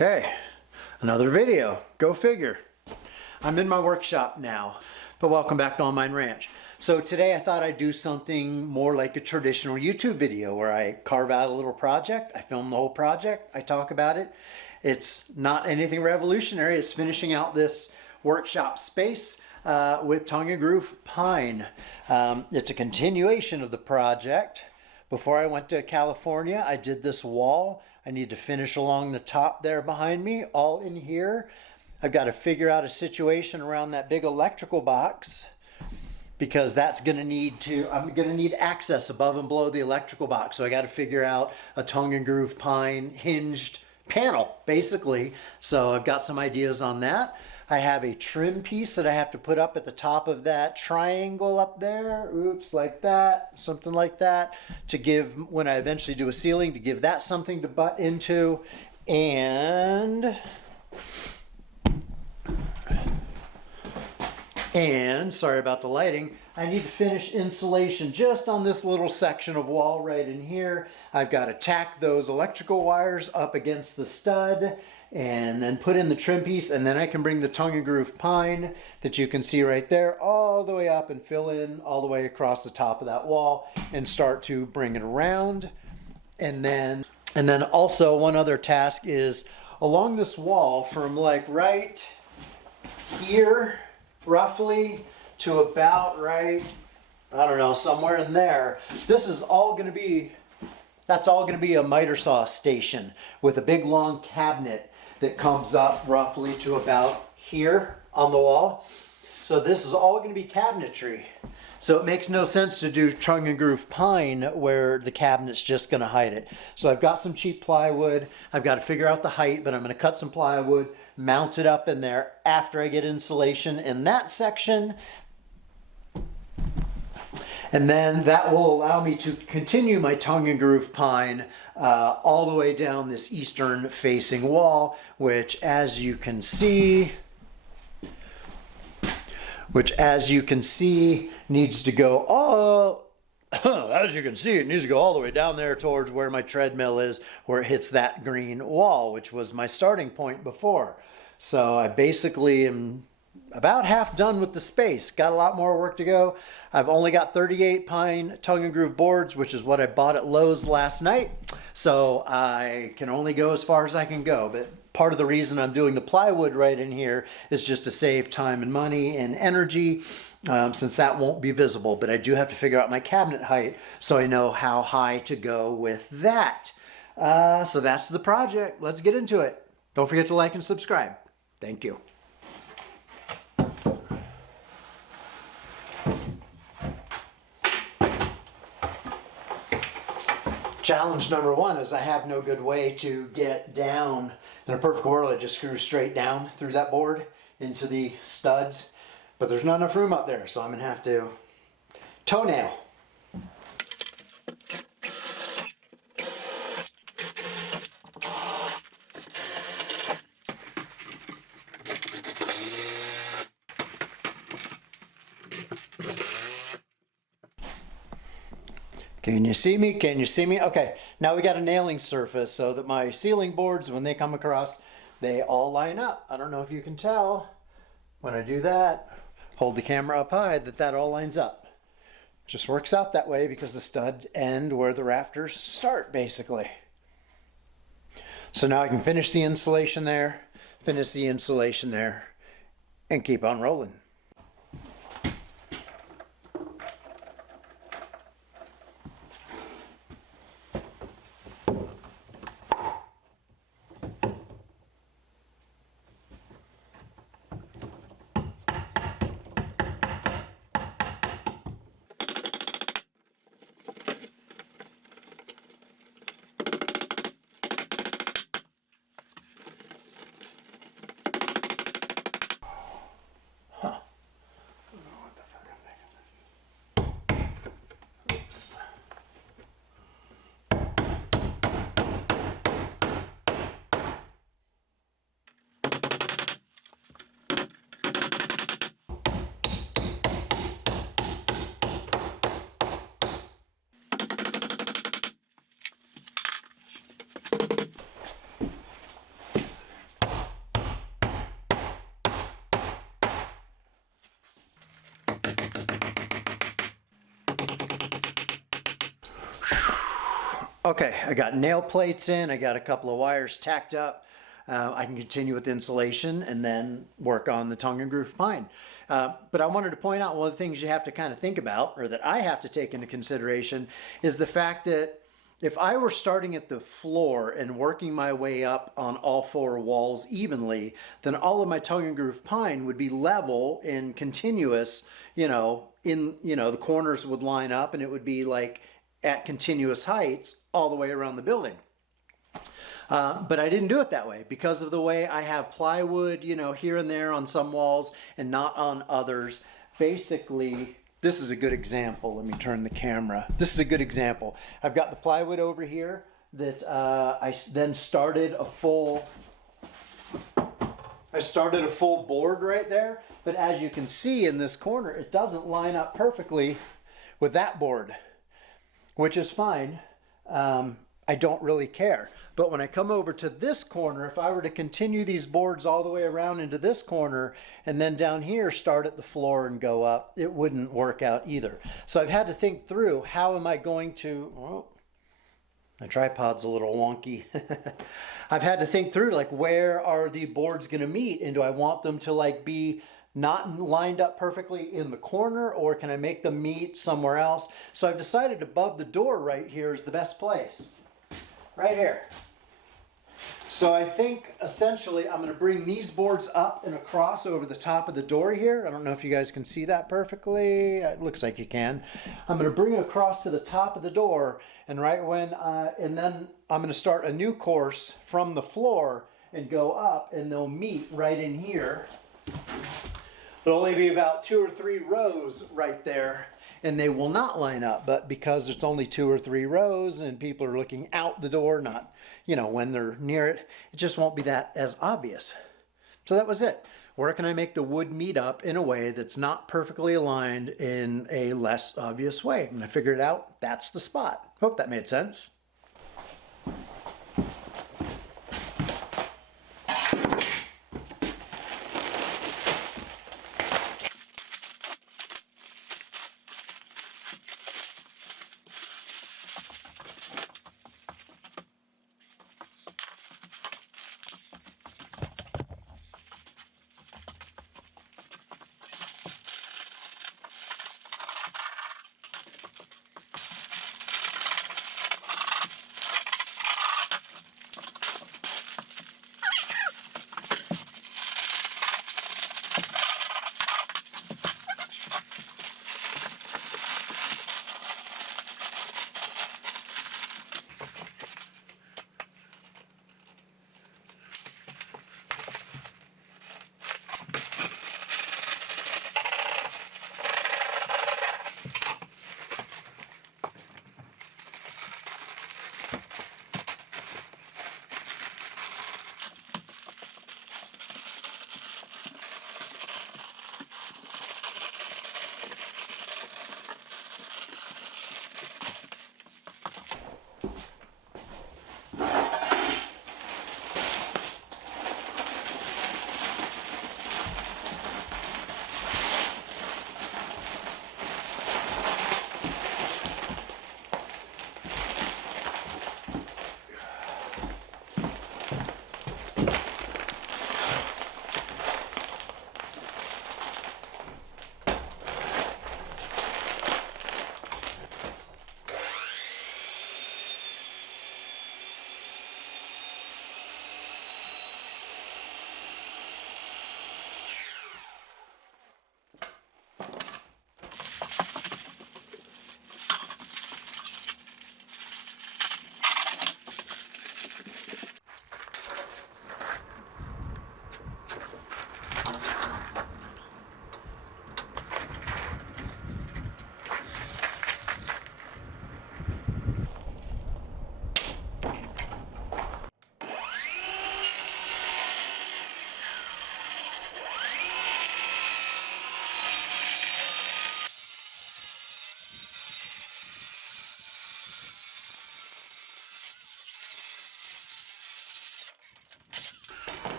Okay, another video. Go figure. I'm in my workshop now, but welcome back to Online Ranch. So today I thought I'd do something more like a traditional YouTube video where I carve out a little project, I film the whole project, I talk about it. It's not anything revolutionary, it's finishing out this workshop space with tongue and groove pine. It's a continuation of the project. Before I went to California, I did this wall. I need to finish along the top there behind me, all in here. I've got to figure out a situation around that big electrical box because that's going to need I'm going to need access above and below the electrical box. So I got to figure out a tongue and groove pine hinged panel, basically. So I've got some ideas on that. I have a trim piece that I have to put up at the top of that triangle up there. Oops, like that, something like that, to give, when I eventually do a ceiling, to give that something to butt into. And sorry about the lighting, I need to finish insulation just on this little section of wall right in here. I've got to tack those electrical wires up against the stud and then put in the trim piece, and then I can bring the tongue and groove pine that you can see right there all the way up and fill in all the way across the top of that wall and start to bring it around. And then also one other task is along this wall from like right here roughly to about right, I don't know, somewhere in there. This is all going to be, that's all going to be a miter saw station with a big long cabinet that comes up roughly to about here on the wall. So this is all going to be cabinetry. So it makes no sense to do tongue and groove pine where the cabinet's just going to hide it. So I've got some cheap plywood. I've got to figure out the height, but I'm going to cut some plywood, mount it up in there after I get insulation in that section. And then that will allow me to continue my tongue and groove pine all the way down this eastern facing wall, which as you can see, needs to go all, as you can see, it needs to go all the way down there towards where my treadmill is, where it hits that green wall, which was my starting point before. So I basically am about half done with the space. Got a lot more work to go. I've only got 38 pine tongue and groove boards, which is what I bought at Lowe's last night. So I can only go as far as I can go. But part of the reason I'm doing the plywood right in here is just to save time and money and energy, since that won't be visible. But I do have to figure out my cabinet height so I know how high to go with that. So that's the project. Let's get into it. Don't forget to like and subscribe. Thank you. Challenge number one is I have no good way to get down. In a perfect world, I just screw straight down through that board into the studs, but there's not enough room up there, so I'm gonna have to toenail. Can you see me? Can you see me? Okay, now we got a nailing surface so that my ceiling boards, when they come across, they all line up. I don't know if you can tell when I do that, hold the camera up high, that all lines up. Just works out that way because the studs end where the rafters start, basically. So now I can finish the insulation there, and keep on rolling. Huh. Okay, I got nail plates in, I got a couple of wires tacked up. I can continue with insulation and then work on the tongue and groove pine. But I wanted to point out one of the things you have to kind of think about, or that I have to take into consideration, is the fact that if I were starting at the floor and working my way up on all four walls evenly, then all of my tongue and groove pine would be level and continuous, the corners would line up and it would be like at continuous heights all the way around the building. But I didn't do it that way because of the way I have plywood, here and there on some walls and not on others. Basically, this is a good example. Let me turn the camera. This is a good example. I've got the plywood over here that I then started a full board right there. But as you can see in this corner, it doesn't line up perfectly with that board, which is fine. I don't really care. But when I come over to this corner, if I were to continue these boards all the way around into this corner and then down here start at the floor and go up, it wouldn't work out either. So I've had to think through, how am I going to, my tripod's a little wonky. I've had to think through, like, where are the boards going to meet, and do I want them to be not lined up perfectly in the corner, or can I make them meet somewhere else? So I've decided above the door right here is the best place. Right here. So I think essentially I'm going to bring these boards up and across over the top of the door here. I don't know if you guys can see that perfectly. It looks like you can. I'm going to bring it across to the top of the door, and and then I'm going to start a new course from the floor and go up, and they'll meet right in here. There'll only be about 2 or 3 rows right there, and they will not line up. But because it's only 2 or 3 rows and people are looking out the door, not, when they're near it, it just won't be that as obvious. So that was it. Where can I make the wood meet up in a way that's not perfectly aligned in a less obvious way? And I figured out that's the spot. Hope that made sense.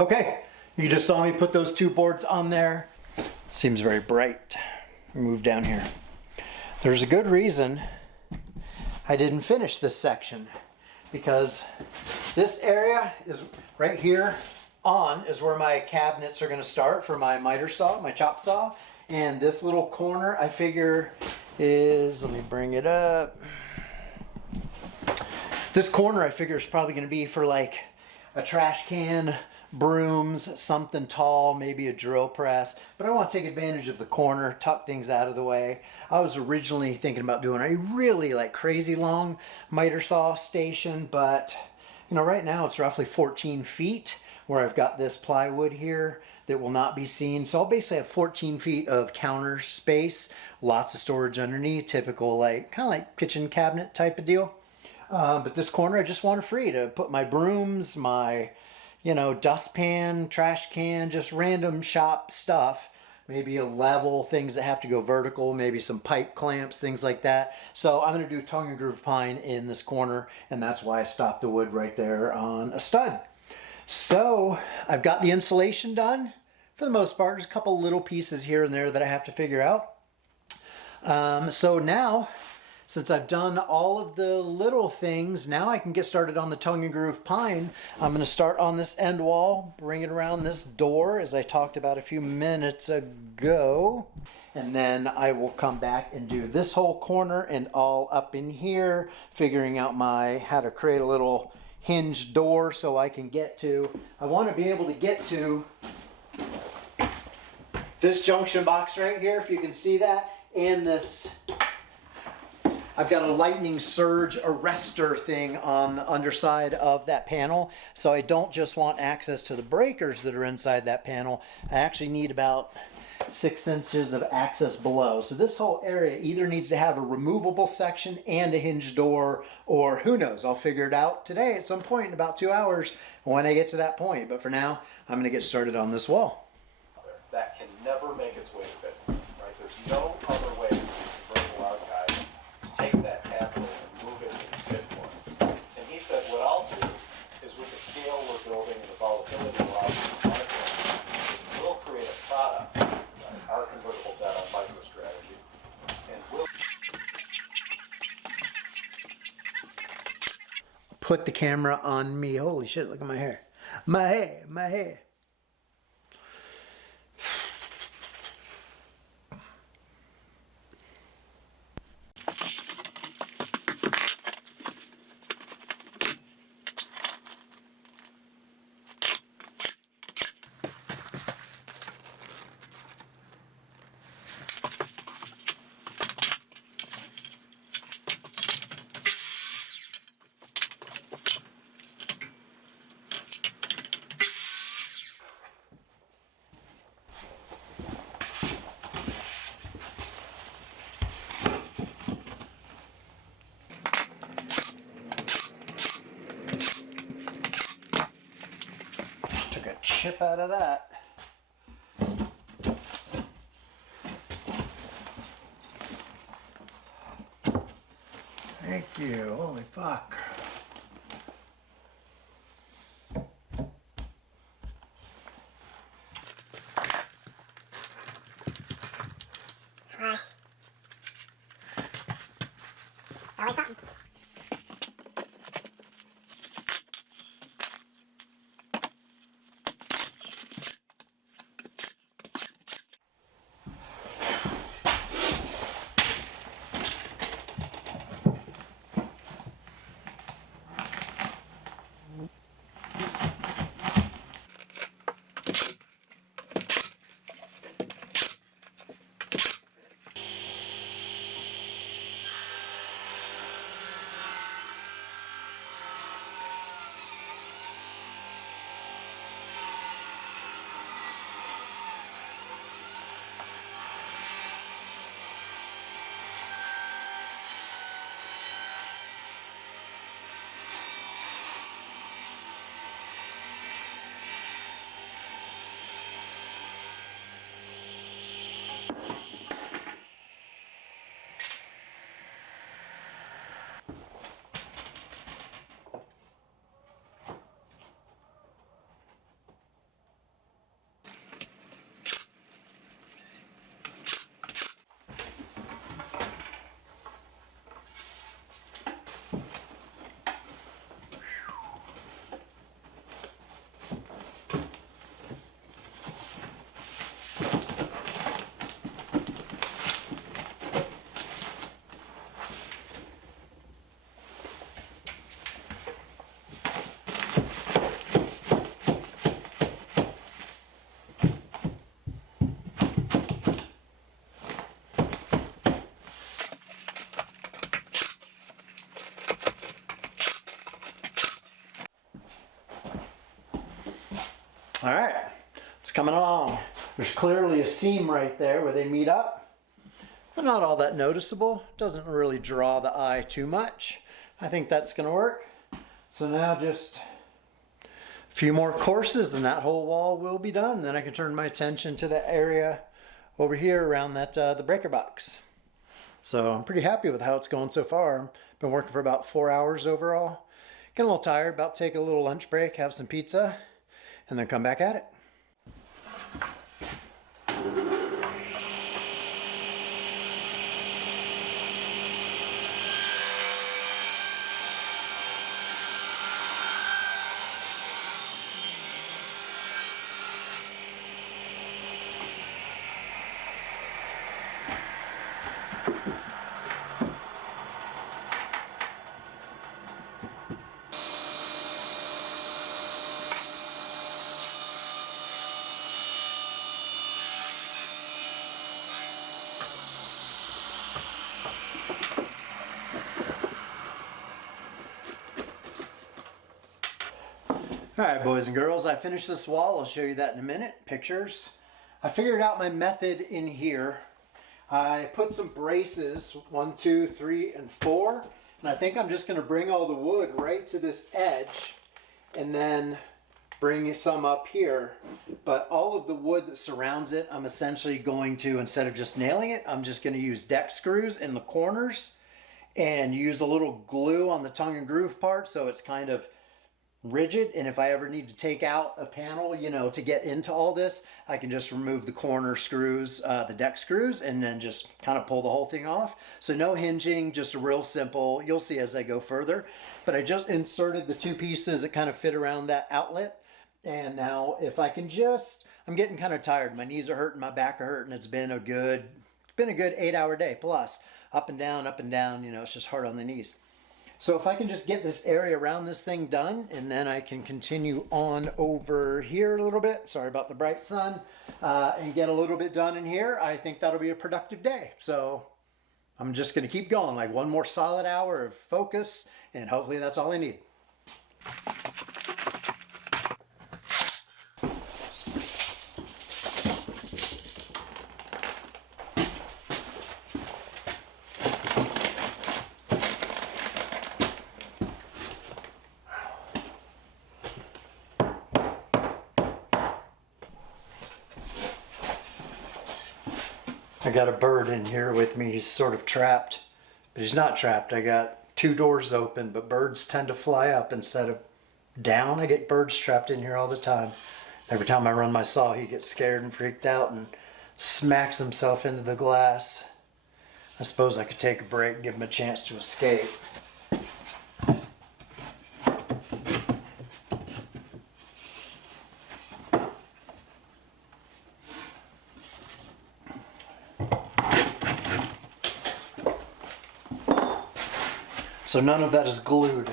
Okay, you just saw me put those 2 boards on there. Seems very bright. Move down here. There's a good reason I didn't finish this section, because this area is right here on is where my cabinets are going to start for my miter saw, my chop saw. And this little corner I figure is, let me bring it up. This corner I figure is probably going to be for like a trash can, brooms, something tall, maybe a drill press. But I want to take advantage of the corner, tuck things out of the way. I was originally thinking about doing a really like crazy long miter saw station, but you know, right now it's roughly 14 feet where I've got this plywood here that will not be seen. So I'll basically have 14 feet of counter space, lots of storage underneath, typical like kind of like kitchen cabinet type of deal. But this corner I just want it free to put my brooms, my, you know, dustpan, trash can, just random shop stuff. Maybe a level, things that have to go vertical, maybe some pipe clamps, things like that. So I'm going to do tongue and groove pine in this corner, and that's why I stopped the wood right there on a stud. So I've got the insulation done for the most part. There's a couple little pieces here and there that I have to figure out. So now, since I've done all of the little things, now I can get started on the tongue and groove pine. I'm going to start on this end wall, bring it around this door as I talked about a few minutes ago. And then I will come back and do this whole corner and all up in here, figuring out how to create a little hinge door so I can get to, I want to be able to get to this junction box right here, if you can see that, and this, I've got a lightning surge arrestor thing on the underside of that panel. So I don't just want access to the breakers that are inside that panel. I actually need about 6 inches of access below. So this whole area either needs to have a removable section and a hinge door, or who knows, I'll figure it out today at some point in about 2 hours when I get to that point. But for now, I'm going to get started on this wall. That can never make its way to Bitcoin, right? There's no other way for the vertical art guy to take that capital and move it into Bitcoin. And he said, what I'll do is with the scale we're building and the volatility we're out in the market, we'll create a product, right? Our convertible debt on MicroStrategy, and we'll Put the camera on me. Holy shit, look at my hair. My hair, my hair. Took a chip out of that. Thank you. Holy fuck. Hi. It's always something. coming along. There's clearly a seam right there where they meet up, but not all that noticeable. Doesn't really draw the eye too much. I think that's going to work. So now just a few more courses and that whole wall will be done. Then I can turn my attention to the area over here around that the breaker box. So I'm pretty happy with how it's going so far. I've been working for about 4 hours overall. Getting a little tired, about to take a little lunch break, have some pizza, and then come back at it. Alright, boys and girls, I finished this wall. I'll show you that in a minute. Pictures. I figured out my method in here. I put some braces, 1, 2, 3, and 4. And I think I'm just going to bring all the wood right to this edge and then bring some up here. But all of the wood that surrounds it, I'm essentially going to, instead of just nailing it, I'm just going to use deck screws in the corners and use a little glue on the tongue and groove part so it's kind of rigid, and if I ever need to take out a panel, you know, to get into all this, I can just remove the corner screws, the deck screws, and then just kind of pull the whole thing off. So no hinging, just a real simple, you'll see as I go further. But I just inserted the 2 pieces that kind of fit around that outlet. And now if I can just, I'm getting kind of tired. My knees are hurting, my back are hurting. It's been a good 8-hour day plus. Up and down, you know, it's just hard on the knees. So if I can just get this area around this thing done, and then I can continue on over here a little bit, sorry about the bright sun, and get a little bit done in here, I think that'll be a productive day. So I'm just going to keep going, like one more solid hour of focus, and hopefully that's all I need. I got a bird in here with me. He's sort of trapped, but he's not trapped. I got 2 doors open, but birds tend to fly up instead of down. I get birds trapped in here all the time. Every time I run my saw, he gets scared and freaked out and smacks himself into the glass. I suppose I could take a break and give him a chance to escape. So none of that is glued.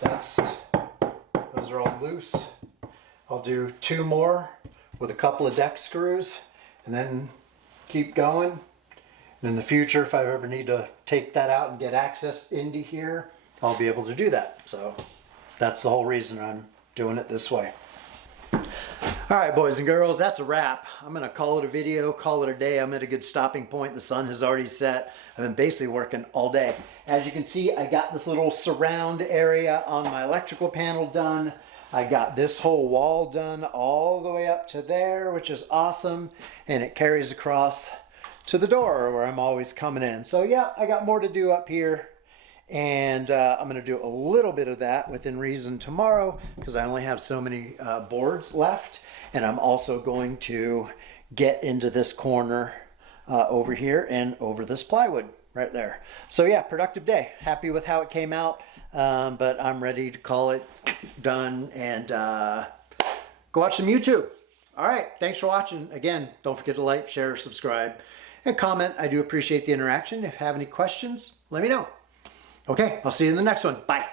Those are all loose. I'll do 2 more with a couple of deck screws and then keep going. And in the future, if I ever need to take that out and get access into here, I'll be able to do that. So that's the whole reason I'm doing it this way. All right, boys and girls, that's a wrap. I'm gonna call it a video, call it a day. I'm at a good stopping point. The sun has already set. I've been basically working all day. As you can see, I got this little surround area on my electrical panel done. I got this whole wall done all the way up to there, which is awesome. And it carries across to the door where I'm always coming in. So yeah, I got more to do up here. And I'm going to do a little bit of that within reason tomorrow because I only have so many boards left. And I'm also going to get into this corner over here and over this plywood right there. So yeah, productive day. Happy with how it came out, but I'm ready to call it done and go watch some YouTube. All right, thanks for watching. Again, don't forget to like, share, subscribe, and comment. I do appreciate the interaction. If you have any questions, let me know. Okay, I'll see you in the next one. Bye.